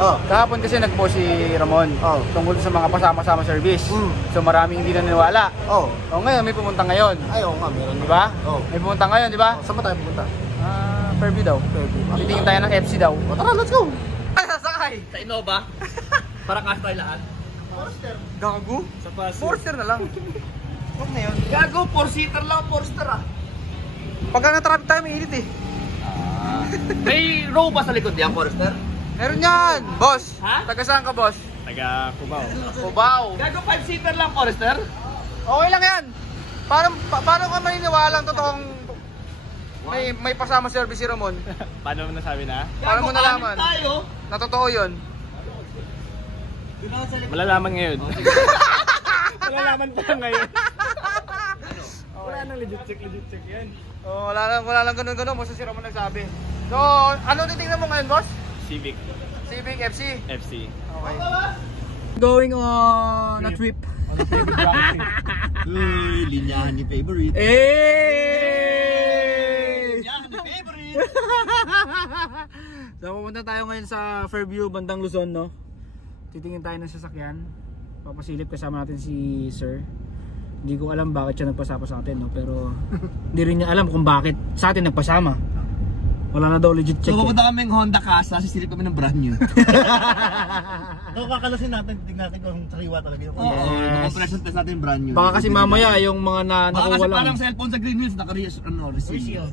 Kahapon kasi nag-post si Ramon tungkol sa mga pasama-sama service. So maraming hindi naniniwala. Ngayon may pumunta ngayon. Ay, oo nga, meron. Di ba? May pumunta ngayon, di ba? Saan ba tayo pumunta? Fairview daw. Titingin tayo ng FC daw. Tara, let's go! Ay, sasakay! Sa Innova? Para cash tayo lahat? Forester. Gago? Sa Pasig. Forester na lang. Huwag na yun. Gago, 4-seater lang, Forester ah. Pagka na-traffic tayo, may init eh. May row ba sa likod yan, Forester? Meron yan! Boss! Ha? Taga saan ka, boss? Taga Cubao. Cubao. Gago, 5-seater lang, Forester? Okay lang yan. Paano ka maniniwalang totoong may pasama service si Ramon? Paano mo nasabi na? Paano mo nalaman? Tayo. Na totoo yun? Malalaman ngayon. Malalaman pa ngayon. Wala nang legit check yan. Wala lang ganun-ganun. Basta si Ramon nagsabi. So, ano titignan mo ngayon, boss? Civic. Civic FC? FC. Okay. Going on a trip. Uy, linyahan ni favorite. Linyahan ni favorite. So, pupunta tayo ngayon sa Fairview, bandang Luzon, no? Titingin tayo ng sasakyan. Papasilip kasama natin si Sir. Hindi ko alam bakit siya nagpasama sa atin, no? Pero hindi rin niya alam kung bakit sa atin nagpasama. Wala na daw legit check. So pupunta kaming Honda Casa, sisilip kami ng brand new. So kakalasin natin, tignan natin kung sariwa talaga yung Compression test natin brand new. Baka kasi mamaya yung mga Baka kasi nakuha parang lang. cellphone sa Green Hills, naka-receive.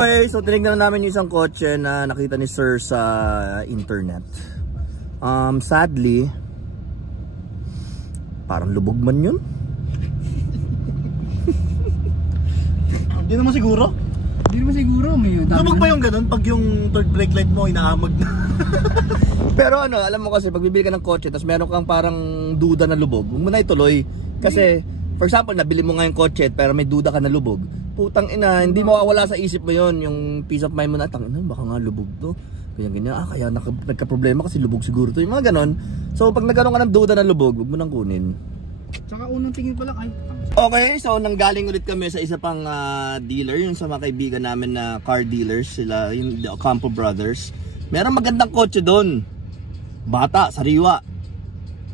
Okay, so tinignan namin yung isang kotse na nakita ni Sir sa internet. Sadly, parang lubog man yun. Hindi naman siguro. Hindi naman siguro. Lubog ba yung ganun pag yung third brake light mo inaamag na? Pero ano, alam mo kasi pag bibili ka ng kotse tapos meron kang parang duda na lubog, huwag mo na ituloy. Kasi, for example, nabili mo nga yung kotse pero may duda ka na lubog. Putang ina, hindi mawawala sa isip mo yun. Yung peace of mind mo na, tangina, baka nga lubog to. Ganyan, kaya nagka-problema kasi lubog siguro to. Yung mga ganon. So, pag nagkaroon ka ng duda na lubog, huwag mo nang kunin. Tsaka unang tingin pa lang, ay. Okay, so nanggaling ulit kami sa isa pang dealer, yung sa mga kaibigan namin na car dealers, sila yung the Ocampo Brothers. Meron magandang kotse doon. Bata, sariwa.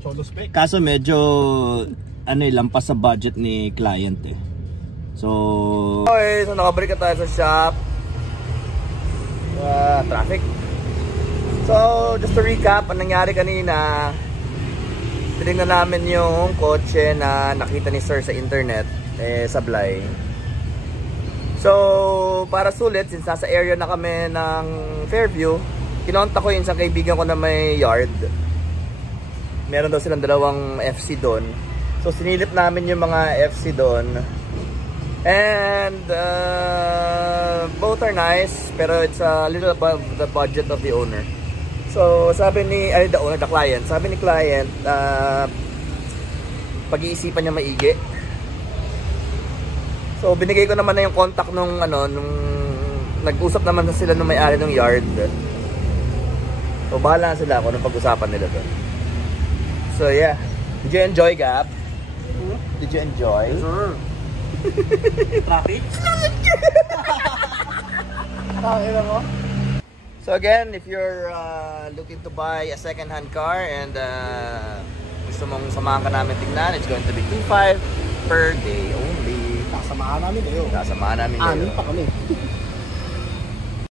Solo spec. Kaso medyo lampas sa budget ni client eh. So, okay, so nakabalik na tayo sa shop. Traffic. So, just to recap, ang nangyari kanina, tinignan namin yung kotse na nakita ni Sir sa internet, sablay. So, para sulit, since nasa area na kami ng Fairview, kinontak ko yung isang kaibigan ko na may yard. Meron daw silang dalawang FC doon. So, sinilip namin yung mga FC doon. And, both are nice, pero it's a little above the budget of the owner. So, sabi ni, the client, sabi ni client, pag-iisipan niya maigi. So, binigay ko naman na yung contact nung nag-usap naman na sila nung may-ari ng yard. So, bahala na sila kung anong pag-usapan nila doon. So, yeah. Did you enjoy, Gap? Did you enjoy? Sure. Traffic? Pakita mo? So again, if you're looking to buy a second-hand car and gusto mong samahan ka namin tignan, it's going to be 2.5 per day only. Kasamahan namin kayo. Kasamahan namin kayo. Amin pa kami.